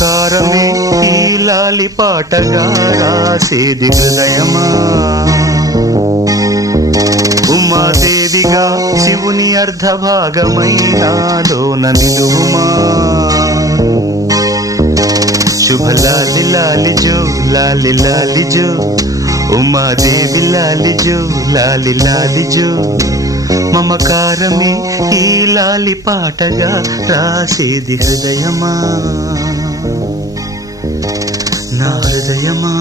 మమకారమే ఈ లాలి పాటగా రాసేది హృదయమా. ఉమాదేవిగా శివుని అర్ధభాగమైనాలోన నిలువుమా. శుభ లాలి లాలి జో లాలి లాలి జో, ఉమాదేవి లాలి జో లాలి లాలి జో. మమకారమే ఈ లాలి పాటగా రాసేది హృదయమా, నా హృదయమా.